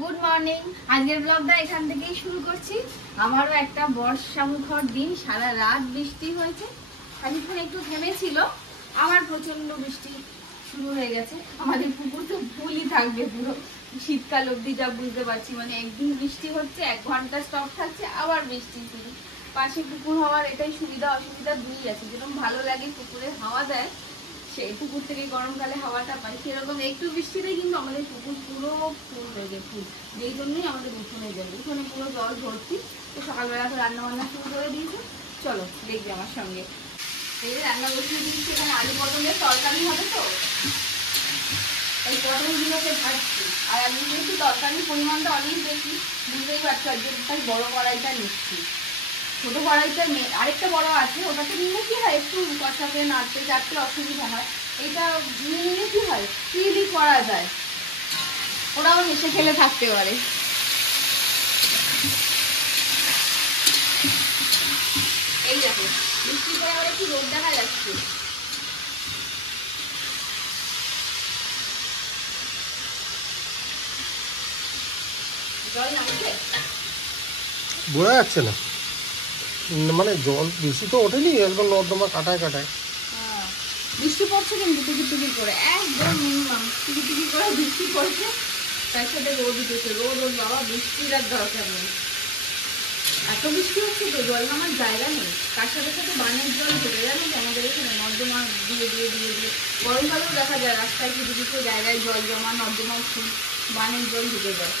Good morning. আজকের ব্লগটা এখান থেকেই শুরু করছি। আমারও একটা বর্ষামুখর দিন, সারা রাত বৃষ্টি হয়েছে, খানিকক্ষণ একটু থেমেছিল, আবার প্রচন্ড বৃষ্টি শুরু হয়ে গেছে। আমাদের পুকুর তো ফুলই থাকবে পুরো শীতকাল অবধি, যা বুঝতে পারছি। মানে একদিন বৃষ্টি হচ্ছে, 1 ঘন্টা স্টপ থাকছে, আবার বৃষ্টি শুরু। পাশে পুকুর হওয়ার এটাই সুবিধা অসুবিধা দুই আছে। যেরকম ভালো লাগে পুকুরে হাওয়া দেয়, সেই পুকুর থেকে গরমকালে হাওয়াটা পাই, সেরকম একটু বৃষ্টিতে কিন্তু আমাদের পুকুর পুরো ফুল হয়ে যায়, ফুল। যেই জন্যই আমাদের উঠোনে যাবে, উঠোনে পুরো জল ভর্তি। তো সকালবেলা তো রান্না বান্না শুরু করে দিয়েছে, চলো দেখবি আমার সঙ্গে। এই রান্না বসিয়ে দিচ্ছি, এখানে আলু পটলের তরকারি হবে, তো এই পটলগুলোকে ভাজছি। আর আমি যেহেতু তরকারির পরিমাণটা অনেক বেশি, বুঝতেই পারছি, আর যেটা বড় কড়াইটা নিচ্ছি। ছোট কড়াইটা আরেকটা বড় আছে, ওটাতে নিলে কি হয়, একটু কষাতে নাড়তে চাড়তে অসুবিধা হয়। এটা নিলে কি হয়, ফ্রিলি করা যায়, ওরাও হেসে খেলে থাকতে পারে। এই দেখো বৃষ্টি করে আবার একটু রোদ দেখা যাচ্ছে। জল নামছে, বোঝা যাচ্ছে না, মানে জল বেশি তো ওঠেনি, একদম নর্দমা কাটায় কাটায় বৃষ্টি পড়ছে, কিন্তু টিকিট টিকিট করে একদম মিনিমাম টিকিট টিকিট করে বৃষ্টি পড়ছে। তার সাথে রোদ উঠেছে, রোদ বাবা, বৃষ্টির আর দরকার নেই। এত বৃষ্টি হচ্ছে তো জল নামার জায়গা নেই। তার সাথে সাথে বানের জল ঢুকে, জানো তো আমাদের এখানে নর্দমা দিয়ে দিয়ে দিয়ে দিয়ে গরমকালেও দেখা যায় রাস্তায় কিছু কিছু জায়গায় জল জমা, নর্দমা ফুল, বানের জল ঢুকে যায়।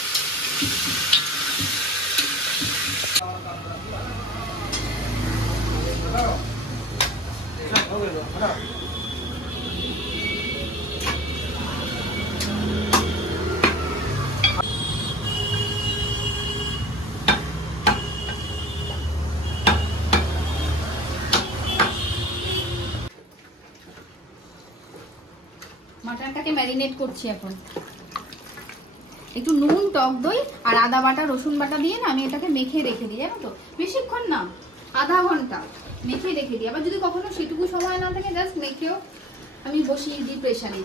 মাটনটাকে ম্যারিনেট করছি এখন। একটু নুন, টক দই আর আদা বাটা, রসুন বাটা দিয়ে না আমি এটাকে মেখে রেখে দিই, জানো তো, বেশিক্ষণ না, আধা ঘন্টা মেখে রেখে দিই। আবার যদি কখনো সেটুকু সময় না থাকে, জাস্ট মেখেও আমি বসিয়ে দিই প্রেশারে।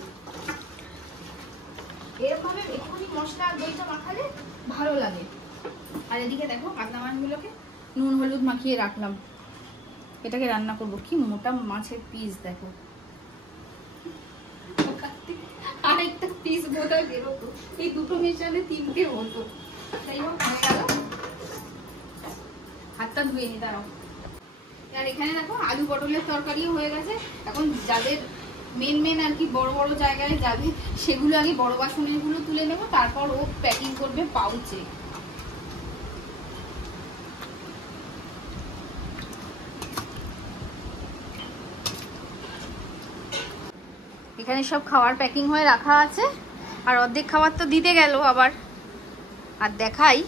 এরকম ভাবে একটুখানি মশলা আর দইটা মাখালে ভালো লাগে। আর এদিকে দেখো কাতলা মাছগুলোকে নুন হলুদ মাখিয়ে রাখলাম, এটাকে রান্না করবো। কি মোটা মাছের পিস দেখো, আরেকটা পিস গোটা বেরোতো, এই দুটো মেশালে 3টে হতো। তাই হোক, হয়ে গেল। হাতটা ধুয়ে নি, দাঁড়াও। আর এখানে দেখো আলু পটলের তরকারিও হয়ে গেছে। এখন যাদের মেন আর কি বড় বড় জায়গায় যাবে, সেগুলো আগে বড় বাসনের গুলো তুলে নেবো, তারপর ও প্যাকিং করবে পাউচে। এখানে সব খাবার প্যাকিং হয়ে রাখা আছে, আর অর্ধেক খাবার তো দিতে গেল আবার। আর দেখাই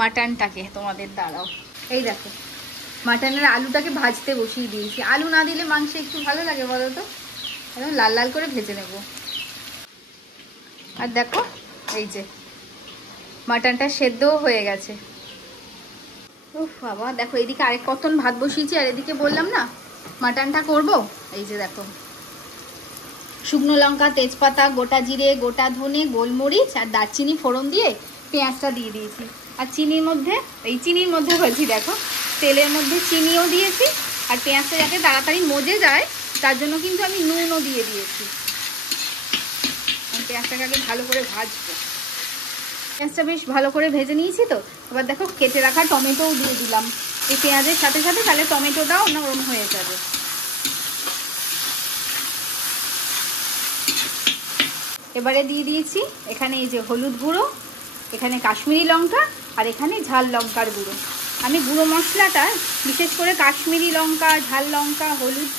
মাটনটাকে তোমাদের, দাঁড়াও। এই দেখো মাটনের আলুটাকে ভাজতে বসিয়ে দিয়েছি। আলু না দিলে মাংসে একটু ভালো লাগে বলো তো, একদম লাল লাল করে ভেজে নেব। আর দেখো এই যে মাটনটা সেদ্ধও হয়ে গেছে। উফ বাবা, দেখো এদিকে আরেক কতন ভাত বসিয়েছি, আর এদিকে বললাম না মাটনটা করব। এই যে দেখো শুকনো লঙ্কা, তেজপাতা, গোটা জিরে, গোটা ধনে, গোলমরিচ আর দারচিনি ফোড়ন দিয়ে পেঁয়াজটা দিয়ে দিয়েছি। আর চিনির মধ্যে, এই চিনির মধ্যে বলছি, দেখো তেলের মধ্যে চিনিও দিয়েছি। আর পেঁয়াজটা যাতে তাড়াতাড়ি মজে যায় তার জন্য কিন্তু আমি নুনও দিয়ে দিয়েছি। পেঁয়াজটাকে আগে ভালো করে ভাজবো। পেঁয়াজটা বেশ ভালো করে ভেজে নিয়েছি। তো এবার দেখো কেটে রাখা টমেটোও দিয়ে দিলাম এই পেঁয়াজের সাথে সাথে, তাহলে টমেটোটাও নরম হয়ে যাবে। এবারে দিয়ে দিয়েছি এখানে এই যে হলুদ গুঁড়ো, এখানে কাশ্মীরি লঙ্কা, আর এখানে ঝাল লঙ্কার গুঁড়ো। আমি গুঁড়ো মশলাটা বিশেষ করে কাশ্মীরি লঙ্কা, ঝাল লঙ্কা, হলুদ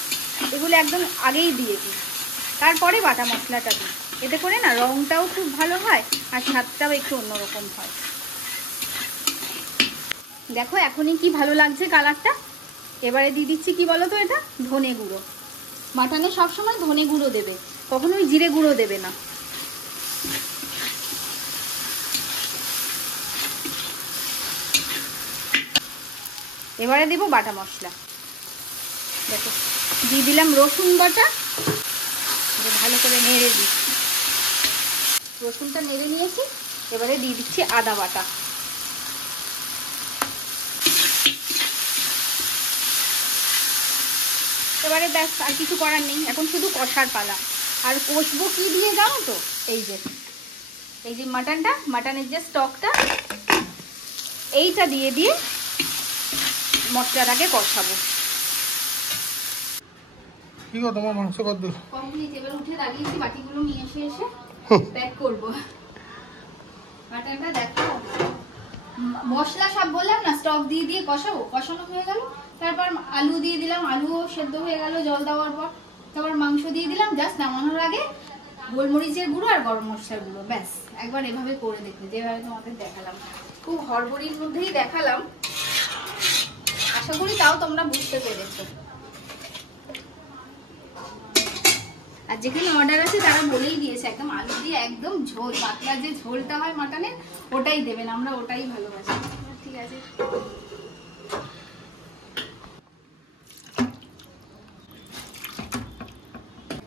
এগুলো একদম আগেই দিয়ে দিই, তারপরে বাটা মশলাটা দিই। এতে করে না রঙটাও খুব ভালো হয় আর স্বাদটাও একটু অন্যরকম হয়। দেখো এখনই কি ভালো লাগছে কালারটা। এবারে দিয়ে দিচ্ছি কি বলো তো, এটা ধনে গুঁড়ো। মাটনে সবসময় ধনে গুঁড়ো দেবে, কখনোই জিরে গুঁড়ো দেবে না। এবারে দেব বাটা মশলা। দেখো দিয়ে দিলাম রসুন বাটা, ভালো করে নেড়ে দিই। রসুনটা নেড়ে নিয়েছি, এবারে দিয়ে দিচ্ছি আদা বাটা। এবারে ব্যাস, আর কিছু করার নেই, এখন শুধু কষার পালা। আর কষবো কি দিয়ে জানো তো, এই যে মাটনটা, মাটনের যে স্টকটা, এইটা দিয়ে দিয়ে মশলাটাকে কষাবো। কি গো তোমার মাংস কত দূর? কমপ্লিট। এবার উঠে দাঁড়িয়েছি, বাটিগুলো নিয়ে এসে প্যাক করবো। মাটনটা দেখো, মশলা সব বললাম না, স্টক দিয়ে দিয়ে কষাবো, কষানো হয়ে গেল, তারপর আলু দিয়ে দিলাম, আলুও সেদ্ধ হয়ে গেল জল দেওয়ার পর, তারপর মাংস দিয়ে দিলাম। জাস্ট নামানোর আগে গোলমরিচের গুঁড়ো আর গরম মশলার গুঁড়ো, ব্যাস। একবার এভাবে করে দেখবে, যেভাবে তোমাদের দেখালাম, খুব হড়বড়ির মধ্যেই দেখালাম, আশা করি তাও তোমরা বুঝতে পেরেছো। আর যেখানে অর্ডার আছে তারা বলেই দিয়েছে একদম আলু দিয়ে একদম ঝোল, পাতলা যে ঝোলটা হয় মাটনের ওটাই দেবেন, আমরা ওটাই ভালোবাসি। ঠিক আছে,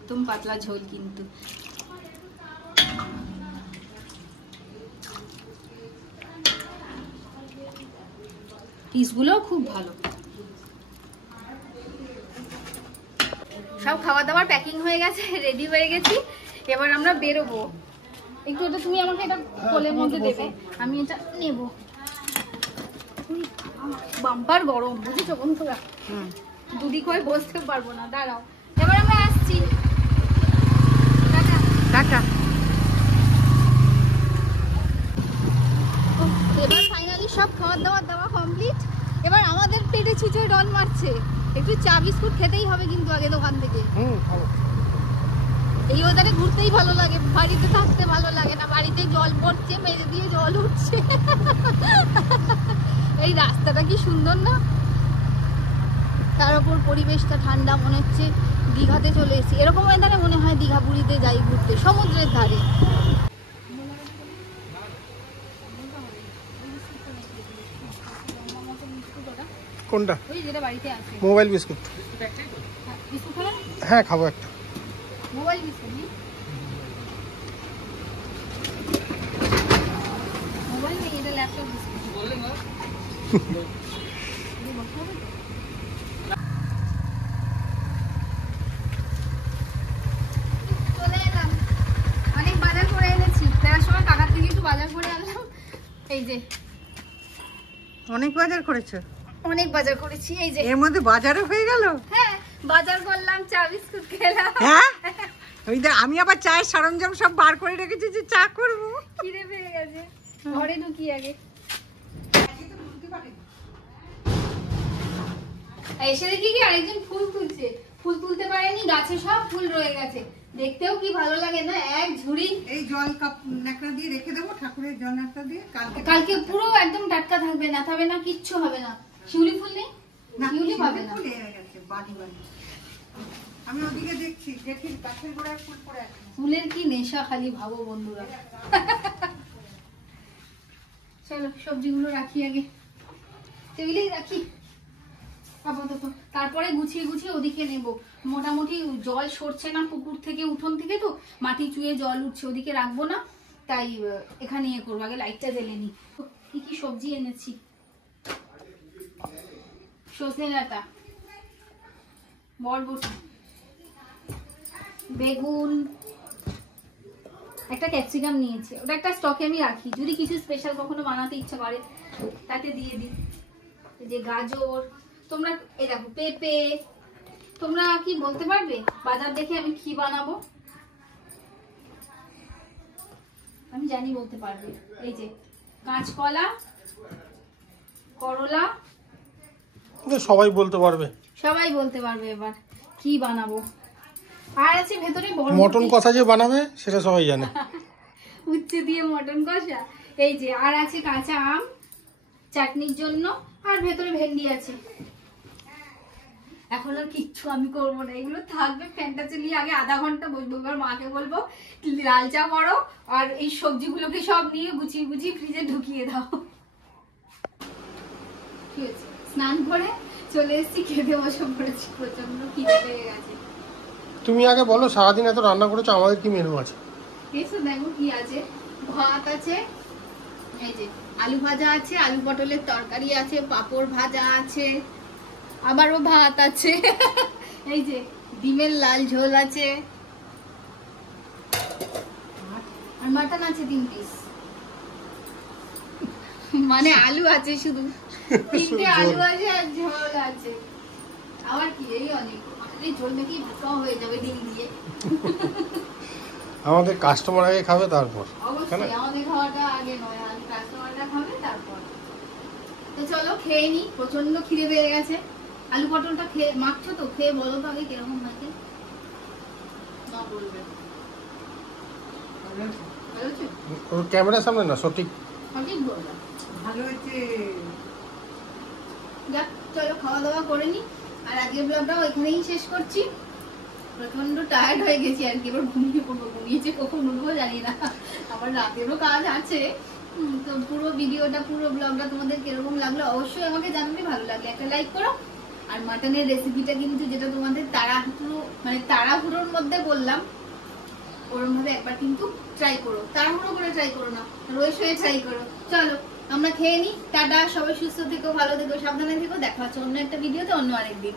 একদম পাতলা ঝোল কিন্তু। পিসগুলোও খুব ভালো। সব খাওয়া দাওয়ার প্যাকিং হয়ে গেছে, রেডি হয়ে গেছি, এবার আমরা বেরোবো। একটু এটা তুমি আমাকে এটা কোলের মধ্যে দেবে, আমি এটা নেব। বাম্পার গরম, বুঝেছো বন্ধুরা, দুদিক হয়ে বসতে পারবো না, দাঁড়াও। এবার আমরা আসছি, টাটা। এবার ফাইনালি সব খাওয়া দাওয়া দেওয়া কমপ্লিট। এবার আমাদের পেটে ছিচড়ে ডল মারছে, একটু চা বিস্কুট খেতেই হবে কিন্তু আগে দোকান থেকে। এই ওয়েদারে ঘুরতেই ভালো লাগে, বাড়িতে থাকতে ভালো লাগে না। বাড়িতে জল পড়ছে, মেঝে দিয়ে জল উঠছে। এই রাস্তাটা কি সুন্দর না, তার উপর পরিবেশটা ঠান্ডা, মনে হচ্ছে দীঘাতে চলে এসেছি। এরকম ওয়েদারে মনে হয় দীঘা পুরীতে যাই ঘুরতে, সমুদ্রের ধারে। কোনটা? ওই যেটা বাড়িতে আছে, মোবাইল বিস্কুট। বিস্কুট খাবেন? হ্যাঁ খাবো একটা। মোবাইল বিস্কুট নেই, মোবাইল নেই, এটা ল্যাপটপ বিস্কুট। চলে এলাম, অনেক বাজার করে এনেছি, ফেরার সময় কাকার থেকে একটু বাজার করে আনলাম। এই যে অনেক বাজার করেছো? অনেক বাজার করেছি, এই যে এর মধ্যে বাজারও হয়ে গেল। হ্যাঁ, বাজার করলাম, চা বিস্কুট খেলাম। হ্যাঁ, ওই যে আমি আবার চায়ের সরঞ্জাম সব বার করে রেখেছি যে চা করবো। খিদে পেয়ে গেছে, ঘরে ঢুকি আগে। এসে দেখি কি আরেকজন ফুল তুলছে, ফুল তুলতে পারেনি, গাছে সব ফুল রয়ে গেছে, দেখতেও কি ভালো লাগে না, এক ঝুড়ি। এই জল কাপ ন্যাকড়া দিয়ে রেখে দেবো, ঠাকুরের জল ন্যাকড়া দিয়ে। কালকে পুরো একদম টাটকা থাকবে, না থাকবে না, কিচ্ছু হবে না। শিউলি ফুল নেই, শিউলি পাবে না। আমি ওদিকে দেখছি, দেখি গাছের গোড়ায় ফুল পড়ে আছে। ফুলের কি নেশা খালি ভাবো বন্ধুরা। চলো সবজিগুলো রাখি আগে, টেবিলেই রাখি আপাতত, তারপরে গুছিয়ে গুছিয়ে ওদিকে নেব। মোটামুটি জল সরছে না পুকুর থেকে, উঠোন থেকে তো মাটি চুয়ে জল উঠছে, ওদিকে রাখবো না, তাই এখানে ইয়ে করবো। আগে লাইটটা জ্বেলে নি। কি কি সবজি এনেছি, সজনে ডাঁটা, বরবটি, বেগুন, একটা ক্যাপসিকাম নিয়েছি, ওটা একটা স্টকে আমি রাখি, যদি কিছু স্পেশাল কখনো বানাতে ইচ্ছা করে তাতে দিয়ে দিই। এই যে গাজর, তোমরা এই দেখো পেঁপে, তোমরা কি বলতে পারবে বাজার দেখে আমি কি বানাবো? আমি জানি বলতে পারবে। এই যে কাঁচকলা, করলা, সবাই বলতে পারবে, সবাই বলতে পারবে এবার কি বানাবো। আর আছে ভেতরে মটন কষা যে বানাবে সেটা সবাই জানে। উচ্ছে দিয়ে মটন কষা। এই যে আর আছে কাঁচা আম চাটনির জন্য, আর ভেতরে ভেন্ডি আছে। এখন আর কিচ্ছু আমি করবো না, এগুলো থাকবে, ফ্যানটা চালিয়ে আগে আধা ঘন্টা বসবো, এবার মাকে বলবো লাল চা করো, আর এই সবজিগুলোকে সব নিয়ে গুছিয়ে গুছিয়ে ফ্রিজে ঢুকিয়ে দাও। ঠিক আছে, স্নান করে চলে এসেছি, খেতে বসে পড়েছি, প্রচন্ড খিদে পেয়ে গেছে। তুমি আগে বলো সারাদিন এত রান্না করেছো, আমাদের কি মেনু আছে? এসো দেখো কি আছে। ভাত আছে, এই যে আলু ভাজা আছে, আলু পটলের তরকারি আছে, পাঁপড় ভাজা আছে, আবারও ভাত আছে, এই যে ডিমের লাল ঝোল আছে, আর মাটন আছে 3 পিস। মানে আলু আছে শুধু 3টে আলু আছে আর ঝোল আছে। আবার কি এই অনেক, এই ঝোল নাকি ভাত হয়ে যাবে ডিম দিয়ে। আমাদের কাস্টমার আগে খাবে তারপর। অবশ্যই আমাদের খাওয়াটা আগে নয়, আগে কাস্টমারটা খাবে তারপর। তো চলো খেয়ে নি, প্রচন্ড খিদে পেয়ে গেছে। আলু পটলটা খেয়ে মাখছো তো, খেয়ে বলো তো আগে কিরকম হয়েছে। মা বলবে ভালো হয়েছে? ওর ক্যামেরার সামনে না, সঠিক সঠিক বললাম। ভালো হয়েছে। যাক চলো খাওয়া দাওয়া করে নি, আর আজকের ব্লগটাও এখানেই শেষ করছি। প্রচন্ড টায়ার্ড হয়ে গেছি আর কি, এবার ঘুমিয়ে পড়বো। ঘুমিয়েছে কখন উঠবো জানি না, আবার রাতেরও কাজ আছে। তো পুরো ভিডিওটা, পুরো ব্লগটা তোমাদের কিরকম লাগলো অবশ্যই আমাকে জানাবে। ভালো লাগলে একটা লাইক করো। আর মাটনের রেসিপিটা কিন্তু যেটা তোমাদের তাড়াহুড়োর মধ্যে বললাম, ওরকম ভাবে একবার কিন্তু ট্রাই করো। তাড়াহুড়ো করে ট্রাই করো না, রোজ হয়ে ট্রাই করো। চলো আমরা খেয়ে নি, টাটা। সবাই সুস্থ থেকো, ভালো থেকো, সাবধানে থেকো। দেখা হচ্ছে অন্য একটা ভিডিওতে অন্য আরেকদিন।